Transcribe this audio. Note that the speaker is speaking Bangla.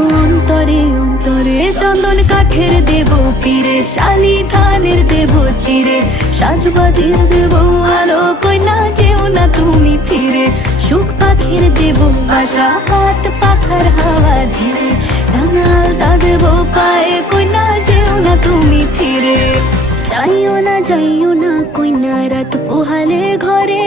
অন্তরে অন্তরে চন্দন কাঠের দেব পীরে, শালি ধানের দেব চিরে, সাজবাতির দেব আলো, কইনা যেও না তুমি ফিরে। সুখ পাখির দেব আশা, হাত পাখার হাওয়া ধীরে, রাঙালতা দেব পায়ে, কইনা যেও না তুমি ফিরে। যাইও না কইনা রাত পোহালে ঘরে,